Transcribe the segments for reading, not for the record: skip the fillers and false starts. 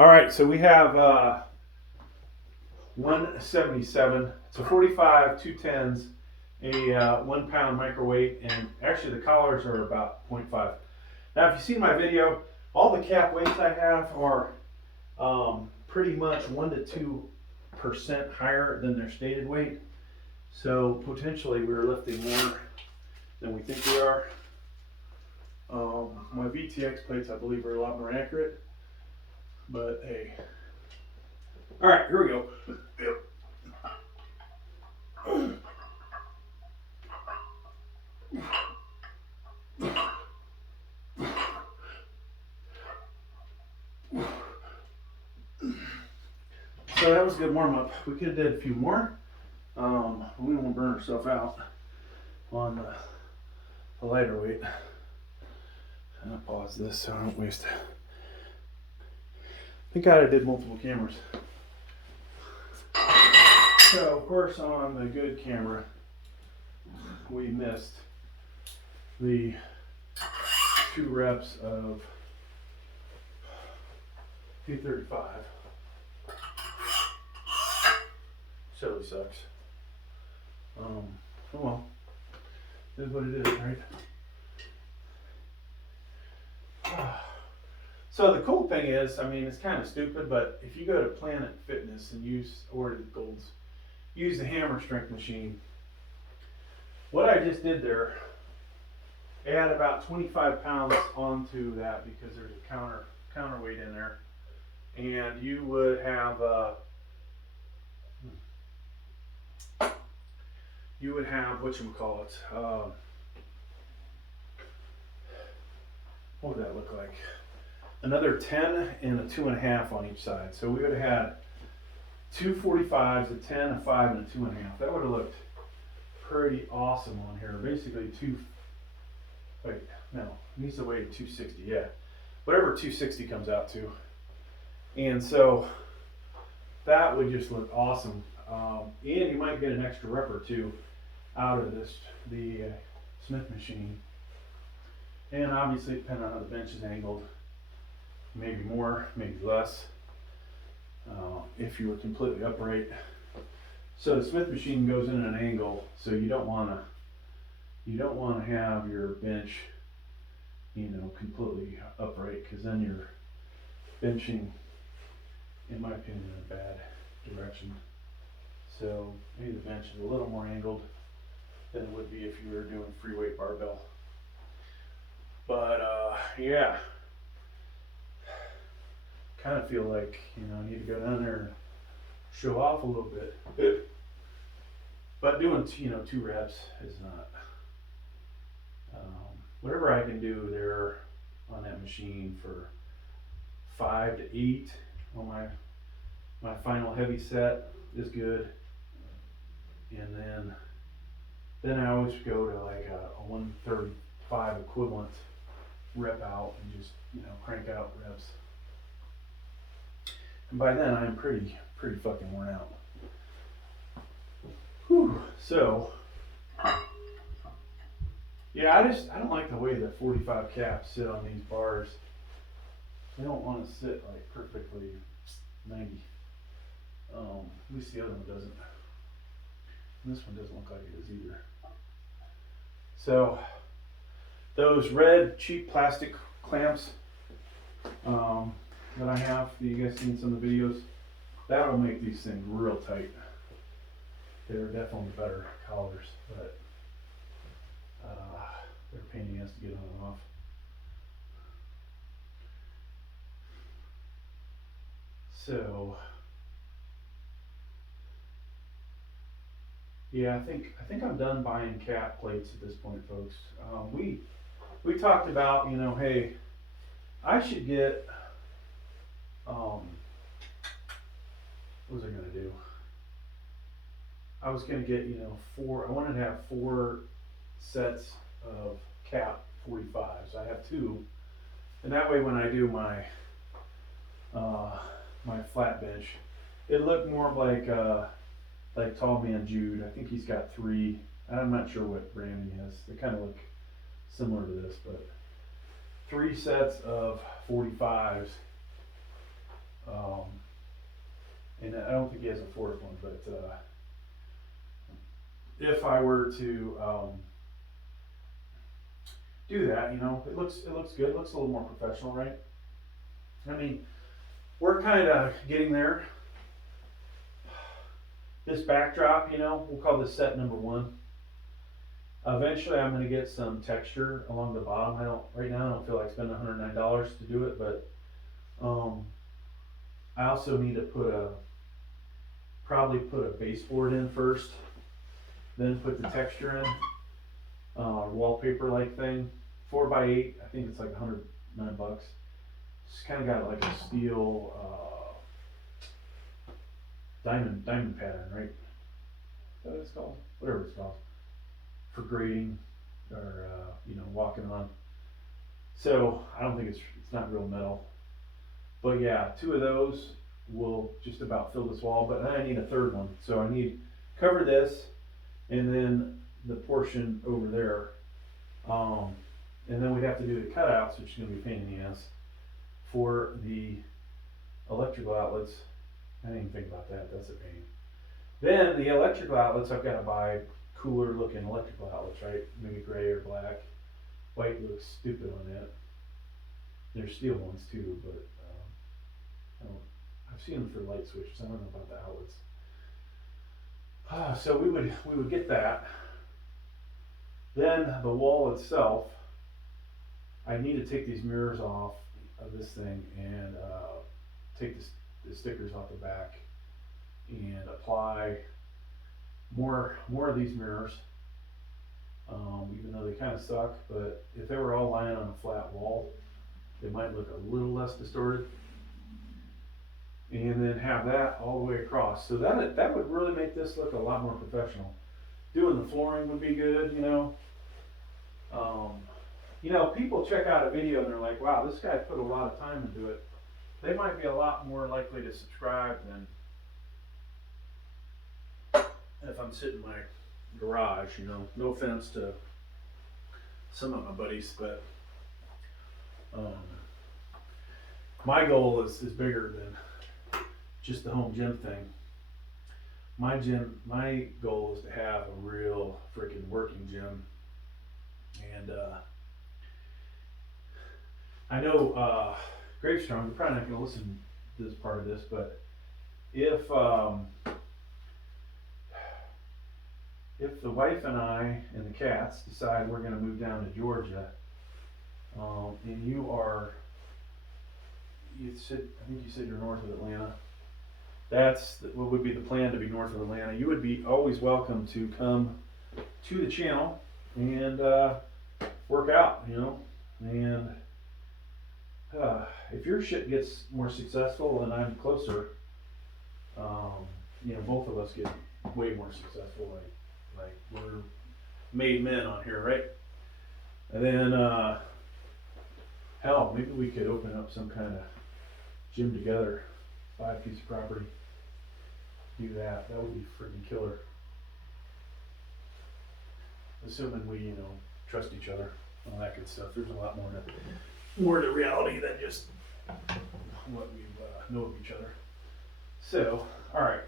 All right, so we have 177. It's a 45, 210s, a 1 pound microweight, and actually the collars are about 0.5. Now, if you've seen my video, all the cap weights I have are pretty much 1 to 2% higher than their stated weight. So potentially we're lifting more than we think we are. My VTX plates, I believe, are a lot more accurate. But hey. All right, here we go. So that was a good warm up. We could have did a few more. We don't want to burn ourselves out on the lighter weight. I'll pause this so I don't waste it. Thank God I did multiple cameras. So of course on the good camera, we missed the 2 reps of 235. Silly sucks. Oh well, it is what it is, right? So the cool thing is, I mean, it's kind of stupid, but if you go to Planet Fitness and use use the hammer strength machine. What I just did there, add about 25 pounds onto that because there's a counterweight in there, and you would have whatchamacallit, what would that look like? Another 10 and a 2.5 on each side. So we would have had 2 45s, a 10, a 5, and a 2.5. That would have looked pretty awesome on here. Basically it needs to weigh 260, yeah. Whatever 260 comes out to. And so that would just look awesome. And you might get an extra rep or two out of the Smith machine. And obviously, depending on how the bench is angled, maybe more, maybe less, if you were completely upright. So the Smith machine goes in at an angle, so you don't want to have your bench, completely upright, because then you're benching, in my opinion, in a bad direction. So maybe the bench is a little more angled than it would be if you were doing free weight barbell. But yeah, kind of feel like I need to go down there and show off a little bit. But doing 2 reps is not. Whatever I can do there on that machine for 5 to 8 on my final heavy set is good. And then I always go to like a 135 equivalent rep out and just crank out reps. And by then I'm pretty fucking worn out. Whew. So yeah, I don't like the way the 45 caps sit on these bars. They don't want to sit like perfectly 90. At least the other one doesn't. And this one doesn't look like it is either. So those red cheap plastic clamps that I have, that you guys seen some of the videos, that'll make these things real tight. They're definitely better collars, but they're a pain in the ass to get on and off. So yeah, I think I'm done buying cap plates at this point, folks. We talked about, hey, I should get what was I gonna do? I was gonna get I wanted to have 4 sets of cap 45s. I have 2, and that way when I do my my flat bench, it looked more like Tall Man Jude. I think he's got 3. I'm not sure what brand he has. They kind of look similar to this, but 3 sets of 45s and I don't think he has a fourth one, but if I were to do that, you know, it looks good. It looks a little more professional, right? I mean, we're kind of getting there. This backdrop, you know, we'll call this set number 1. Eventually, I'm going to get some texture along the bottom. Right now, I don't feel like spending $109 to do it, but I also need to probably put a baseboard in first, then put the texture in, wallpaper like thing, 4x8. I think it's like $109. It's kind of got like a steel diamond pattern, right? Is that what it's called? Whatever it's called, for grading or you know, walking on. So I don't think it's not real metal, but yeah, 2 of those will just about fill this wall. But I need a third one, so I need cover this, and then the portion over there, and then we'd have to do the cutouts, which is going to be a pain in the ass for the electrical outlets. I didn't even think about that. That's a pain. Then the electrical outlets, I've got to buy cooler looking electrical outlets, right? Maybe gray or black. White looks stupid on that. There's steel ones too, but I've seen them for light switches. I don't know about the outlets. So we would get that. Then the wall itself, I need to take these mirrors off of this thing and take the stickers off the back and apply more of these mirrors, even though they kind of suck. But if they were all lying on a flat wall, they might look a little less distorted. And then have that all the way across, so that would really make this look a lot more professional. Doing the flooring would be good, you know. You know, people check out a video and they're like, wow, this guy put a lot of time into it. They might be a lot more likely to subscribe than if I'm sitting in my garage, you know. No offense to some of my buddies, but my goal is bigger than just the home gym thing. My goal is to have a real freaking working gym. And I know Gravestrong, you're probably not going to listen to this part of this, but if the wife and I and the cats decide we're going to move down to Georgia, and I think you said you're north of Atlanta. That's what would be the plan, to be north of Atlanta. You would be always welcome to come to the channel and work out, you know. And if your shit gets more successful and I'm closer, you know, both of us get way more successful. Like we're made men on here, right? And then hell, maybe we could open up some kind of gym together, buy a piece of property, do that. That would be freaking killer. Assuming we, you know, trust each other, all that good stuff. There's a lot more to reality than just what we know of each other. So, all right.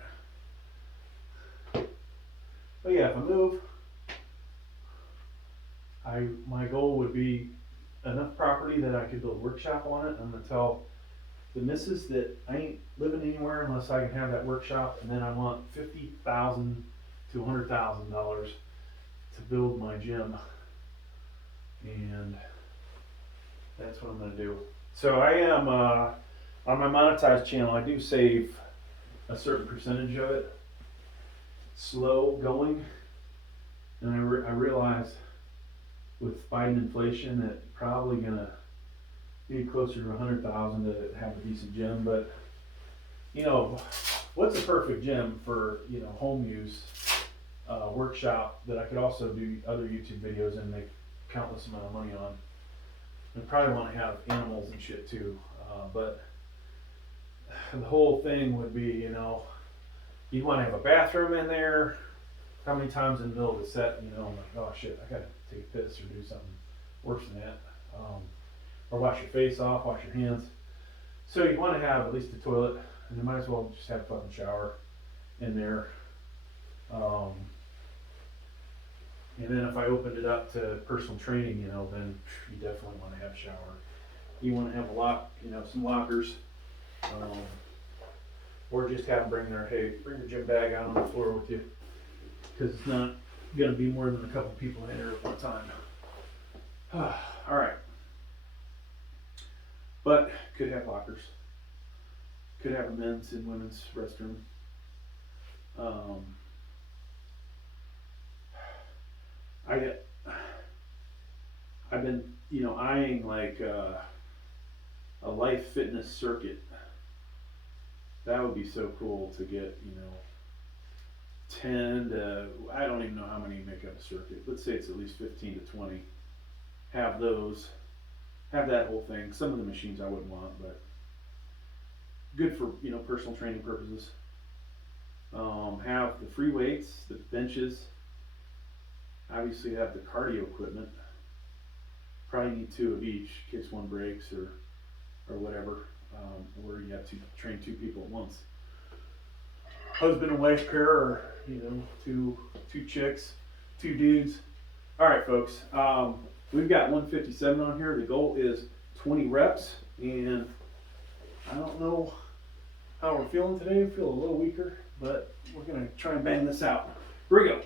But yeah, if I move, my goal would be enough property that I could build a workshop on it. I'm gonna tell the missus that I ain't living anywhere unless I can have that workshop, and then I want $50,000 to $100,000 to build my gym, and that's what I'm going to do. So I am on my monetized channel. I do save a certain percentage of it, slow going, and I realized with Biden inflation that probably going to be closer to 100,000 to have a decent gym. But you know, what's a perfect gym for, you know, home use? Workshop that I could also do other YouTube videos and make countless amount of money on. I probably want to have animals and shit too, but the whole thing would be, you know, you'd want to have a bathroom in there. How many times in the middle of the set, you know, I'm like, oh shit, I gotta take a piss or do something worse than that, or wash your face off, wash your hands. So you want to have at least a toilet and I might as well just have a fucking shower in there. And then if I opened it up to personal training, you know, then you definitely want to have a shower. You want to have a lock, you know, some lockers, or just have them bring your gym bag out on the floor with you, because it's not gonna be more than a couple people in there at one time. All right, but could have lockers. Could have a men's and women's restroom. I've been, you know, eyeing like a life fitness circuit. That would be so cool to get, you know, 10 to, I don't even know how many make up a circuit. Let's say it's at least 15 to 20. Have those, have that whole thing. Some of the machines I wouldn't want, but good for, you know, personal training purposes. Have the free weights, the benches. Obviously have the cardio equipment. Probably need 2 of each in case one breaks or whatever, or you have to train 2 people at once. Husband and wife pair, or you know, two chicks, 2 dudes. All right, folks. We've got 157 on here. The goal is 20 reps, and I don't know how we're feeling today. I feel a little weaker, but we're gonna try and bang this out. Here we go.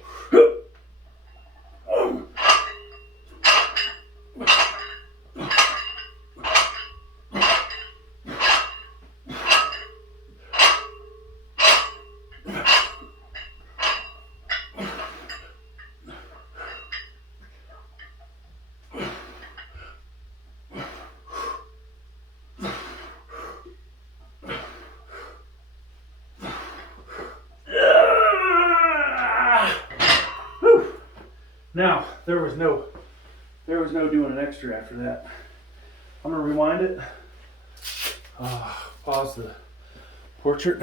Now, there was no doing an extra after that. I'm gonna rewind it. Pause the portrait.